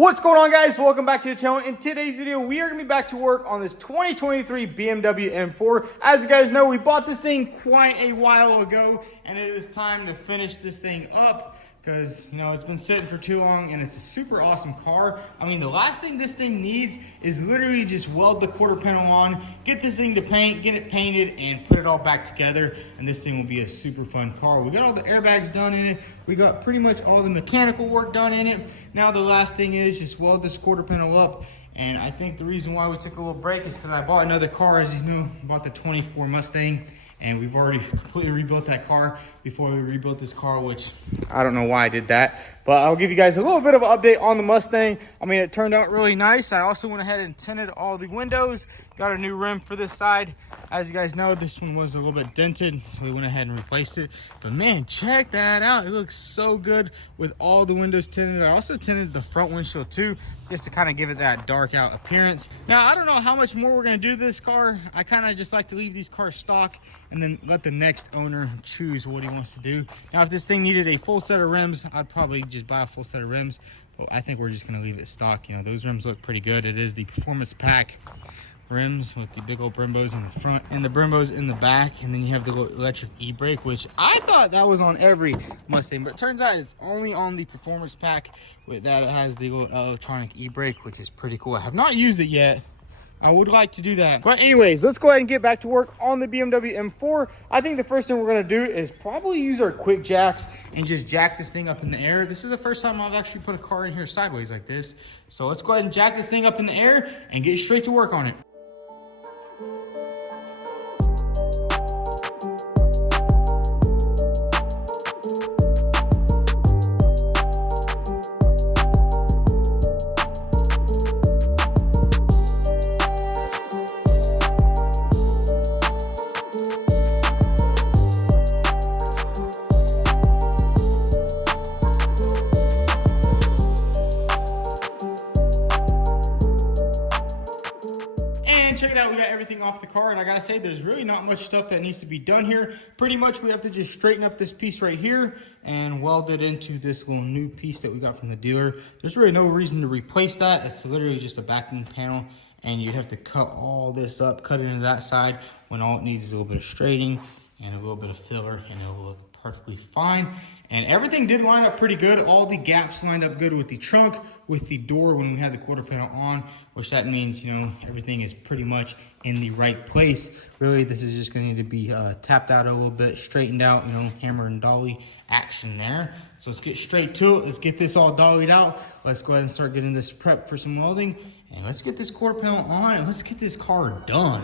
What's going on, guys? Welcome back to the channel. In today's video, we are going to be back to work on this 2023 BMW M4. As you guys know, we bought this thing quite a while ago, and it is time to finish this thing up because, you know, it's been sitting for too long, and it's a super awesome car. I mean, the last thing this thing needs is literally just weld the quarter panel on, get this thing to paint, get it painted, and put it all back together, and this thing will be a super fun car. We got all the airbags done in it. We got pretty much all the mechanical work done in it. Now the last thing is just weld this quarter panel up. And I think the reason why we took a little break is because I bought another car. As you know, I bought the 24 Mustang, and we've already completely rebuilt that car before we rebuilt this car, which I don't know why I did that. But I'll give you guys a little bit of an update on the Mustang. I mean, it turned out really nice. I also went ahead and tinted all the windows, got a new rim for this side. As you guys know, this one was a little bit dented, so we went ahead and replaced it. But man, check that out. It looks so good with all the windows tinted. I also tinted the front windshield too, just to kind of give it that dark out appearance. Now, I don't know how much more we're gonna do to this car. I kind of just like to leave these cars stock and then let the next owner choose what he wants to do. Now, if this thing needed a full set of rims, I'd probably just buy a full set of rims. But I think we're just gonna leave it stock. You know, those rims look pretty good. It is the Performance Pack rims with the big old Brembos in the front and the Brembos in the back, and then you have the electric e-brake, which I thought that was on every Mustang, but it turns out it's only on the Performance Pack. With that, it has the electronic e-brake, which is pretty cool. I have not used it yet. I would like to do that. But anyways, let's go ahead and get back to work on the BMW M4. I think the first thing we're gonna do is probably use our quick jacks and just jack this thing up in the air. This is the first time I've actually put a car in here sideways like this. So let's go ahead and jack this thing up in the air and get straight to work on it. Check it out, we got everything off the car, and I gotta say, there's really not much stuff that needs to be done here. Pretty much we have to just straighten up this piece right here and weld it into this little new piece that we got from the dealer. There's really no reason to replace that. It's literally just a backing panel, and you have to cut all this up, cut it into that side, when all it needs is a little bit of straightening and a little bit of filler, and it'll look perfectly fine. And everything did line up pretty good. All the gaps lined up good with the trunk, with the door when we had the quarter panel on, which that means, you know, everything is pretty much in the right place. Really, this is just gonna need to be tapped out a little bit, straightened out, you know, hammer and dolly action there. So let's get straight to it. Let's get this all dollied out. Let's go ahead and start getting this prepped for some welding. And let's get this quarter panel on and let's get this car done.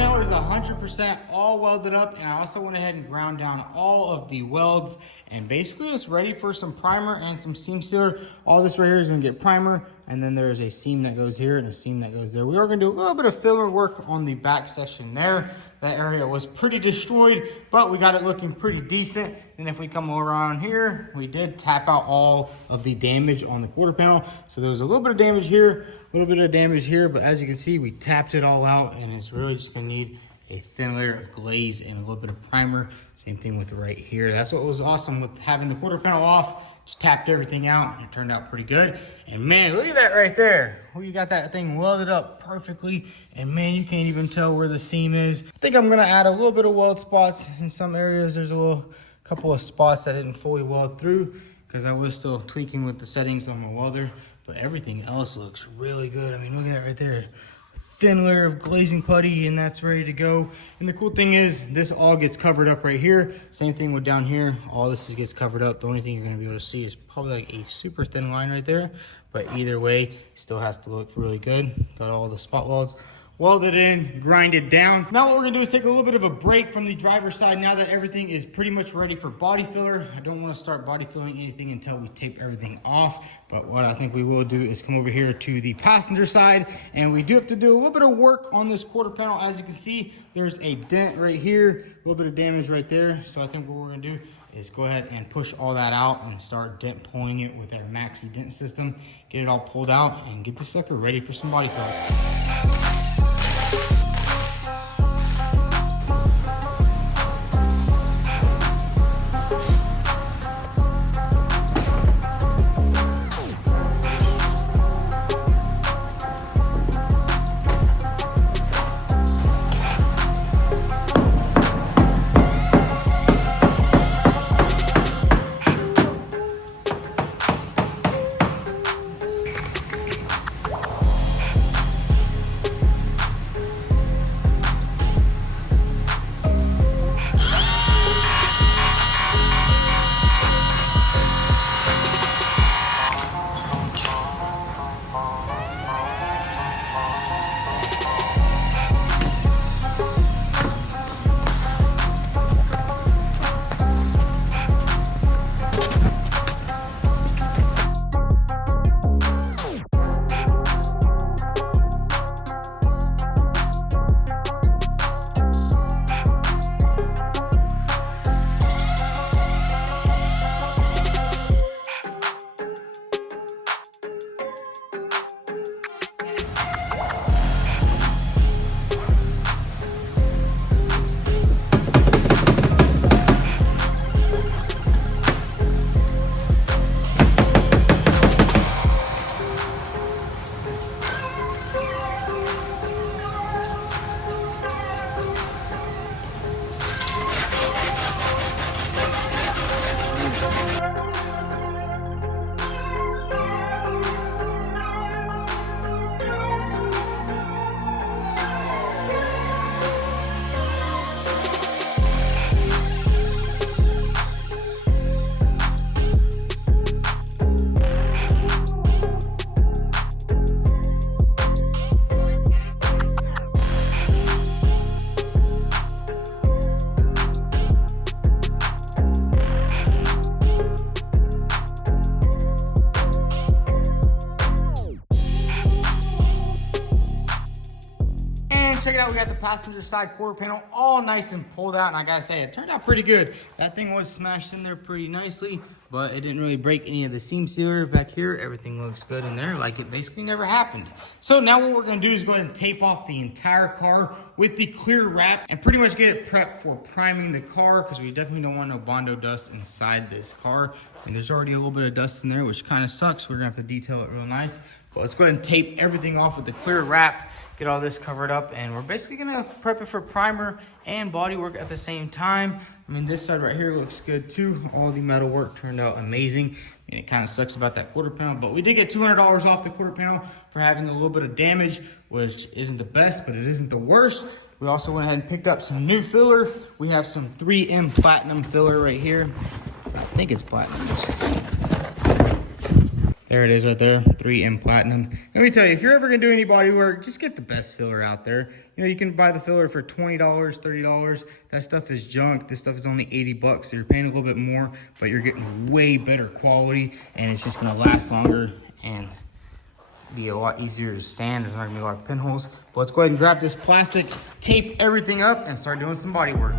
panel is 100% all welded up, and I also went ahead and ground down all of the welds, and basically it's ready for some primer and some seam sealer. All this right here is gonna get primer, and then there's a seam that goes here and a seam that goes there. We are gonna do a little bit of filler work on the back section there. That area was pretty destroyed, but we got it looking pretty decent. And if we come around here, we did tap out all of the damage on the quarter panel. So there was a little bit of damage here, a little bit of damage here, but as you can see, we tapped it all out, and it's really just gonna need a thin layer of glaze and a little bit of primer. Same thing with right here. That's what was awesome with having the quarter panel off. Just tapped everything out, and it turned out pretty good. And man, look at that right there. We got that thing welded up perfectly, and man, you can't even tell where the seam is. I think I'm gonna add a little bit of weld spots in some areas. There's a couple of spots that didn't fully weld through because I was still tweaking with the settings on my welder, but everything else looks really good. I mean, look at that right there. Thin layer of glazing putty, and that's ready to go. And the cool thing is this all gets covered up right here. Same thing with down here. All this gets covered up. The only thing you're gonna be able to see is probably like a super thin line right there, but either way, still has to look really good. Got all the spot welds welded in, grinded down. Now what we're gonna do is take a little bit of a break from the driver's side now that everything is pretty much ready for body filler. I don't wanna start body filling anything until we tape everything off, but what I think we will do is come over here to the passenger side, and we do have to do a little bit of work on this quarter panel. As you can see, there's a dent right here, a little bit of damage right there. So I think what we're gonna do is go ahead and push all that out and start dent pulling it with our maxi dent system, get it all pulled out, and get the sucker ready for some body filler. Check it out, we got the passenger side quarter panel all nice and pulled out, and I gotta say, it turned out pretty good. That thing was smashed in there pretty nicely, but it didn't really break any of the seam sealer back here. Everything looks good in there, like it basically never happened. So now what we're gonna do is go ahead and tape off the entire car with the clear wrap and pretty much get it prepped for priming the car, because we definitely don't want no Bondo dust inside this car. And there's already a little bit of dust in there, which kind of sucks. We're gonna have to detail it real nice. But let's go ahead and tape everything off with the clear wrap, get all this covered up, and we're basically gonna prep it for primer and body work at the same time. I mean, this side right here looks good too. All the metal work turned out amazing. And it kind of sucks about that quarter panel, but we did get $200 off the quarter panel for having a little bit of damage, which isn't the best, but it isn't the worst. We also went ahead and picked up some new filler. We have some 3M Platinum filler right here. I think it's platinum. Let's just see. There it is right there, 3M Platinum. Let me tell you, if you're ever gonna do any body work, just get the best filler out there. You know, you can buy the filler for $20, $30. That stuff is junk. This stuff is only 80 bucks, so you're paying a little bit more, but you're getting way better quality, and it's just gonna last longer and be a lot easier to sand. There's not gonna be a lot of pinholes. But let's go ahead and grab this plastic, tape everything up, and start doing some body work.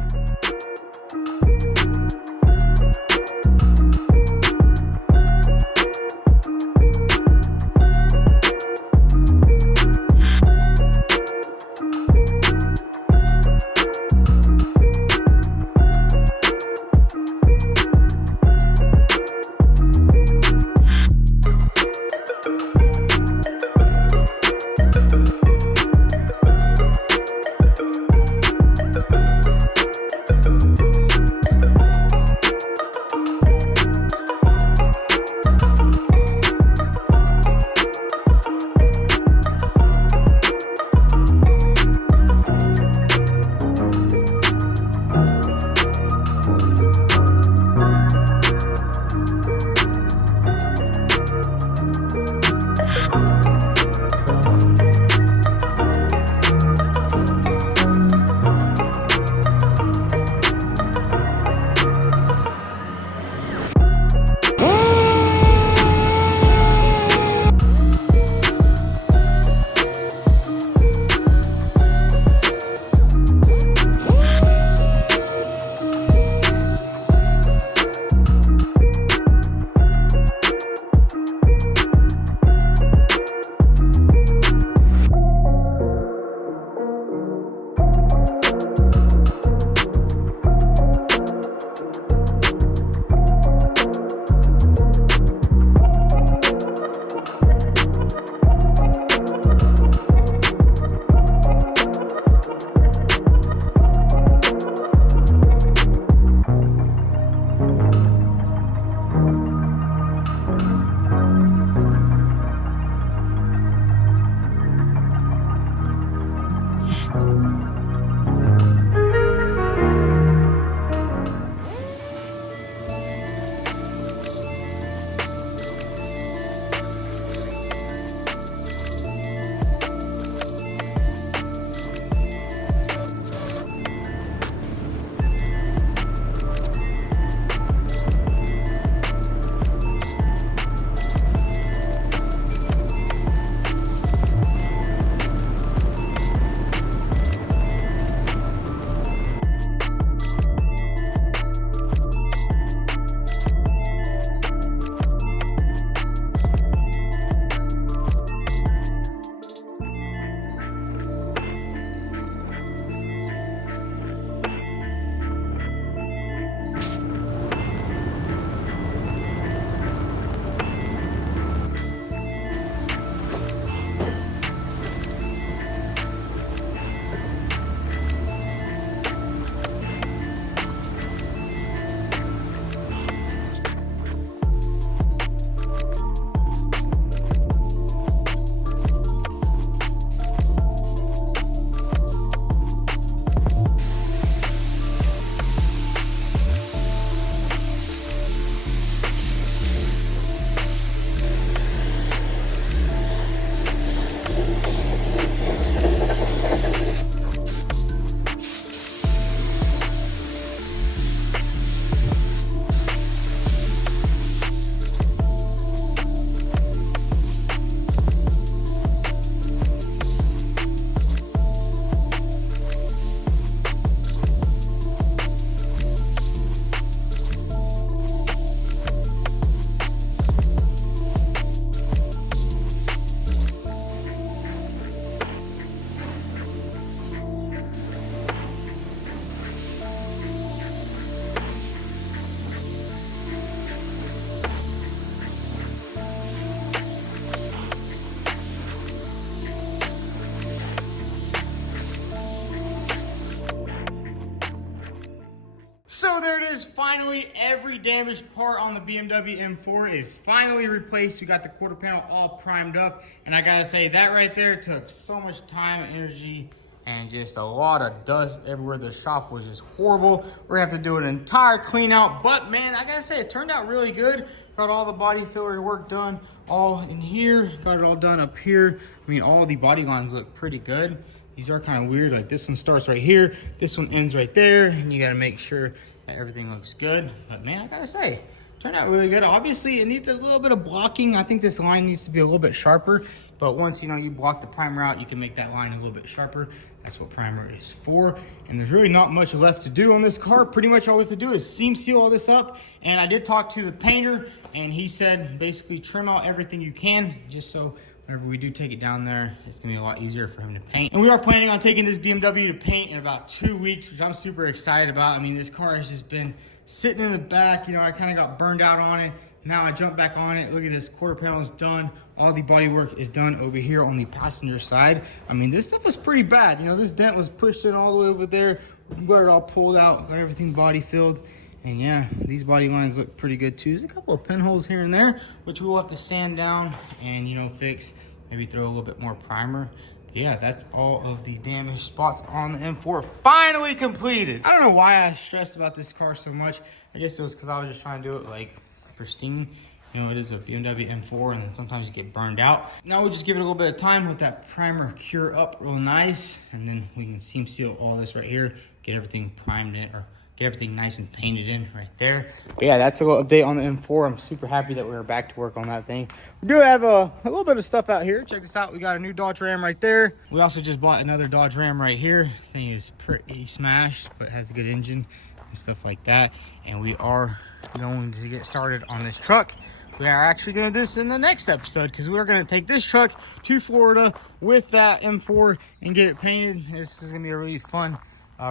So there it is, finally every damaged part on the BMW M4 is finally replaced. We got the quarter panel all primed up, and I gotta say that right there took so much time, energy, and just a lot of dust everywhere. The shop was just horrible. We're gonna have to do an entire clean out, but man, I gotta say, it turned out really good. Got all the body filler work done all in here, got it all done up here. I mean, all the body lines look pretty good. These are kind of weird, like this one starts right here, this one ends right there, and you gotta make sure that everything looks good. But man, I gotta say, turned out really good. Obviously, it needs a little bit of blocking. I think this line needs to be a little bit sharper, but once, you know, you block the primer out, you can make that line a little bit sharper. That's what primer is for. And there's really not much left to do on this car. Pretty much all we have to do is seam seal all this up. And I did talk to the painter, and he said basically trim out everything you can, just so whenever we do take it down there, it's gonna be a lot easier for him to paint. And we are planning on taking this BMW to paint in about 2 weeks, which I'm super excited about. I mean, this car has just been sitting in the back. You know, I kind of got burned out on it. Now I jump back on it. Look at this, quarter panel is done. All the body work is done over here on the passenger side. I mean, this stuff was pretty bad. You know, this dent was pushed in all the way over there. We got it all pulled out, got everything body filled. And yeah, these body lines look pretty good too. There's a couple of pinholes here and there, which we'll have to sand down and, you know, fix. Maybe throw a little bit more primer. Yeah, that's all of the damaged spots on the M4 finally completed. I don't know why I stressed about this car so much. I guess it was because I was just trying to do it like pristine. You know, it is a BMW M4, and sometimes you get burned out. Now we'll just give it a little bit of time, let that primer cure up real nice, and then we can seam seal all this right here, get everything primed in, or get everything nice and painted in right there. But yeah, that's a little update on the M4. I'm super happy that we're back to work on that thing. We do have a little bit of stuff out here. Check this out. We got a new Dodge Ram right there. We also just bought another Dodge Ram right here. Thing is pretty smashed, but has a good engine and stuff like that. And we are going to get started on this truck. We are actually going to do this in the next episode, because we're going to take this truck to Florida with that M4 and get it painted. This is going to be a really fun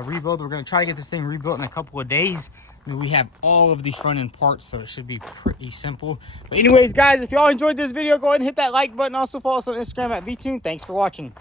rebuild. We're going to try to get this thing rebuilt in a couple of days. I mean, we have all of the front end parts, so it should be pretty simple. But anyways, guys, if y'all enjoyed this video, go ahead and hit that like button. Also follow us on Instagram at vTuned. Thanks for watching.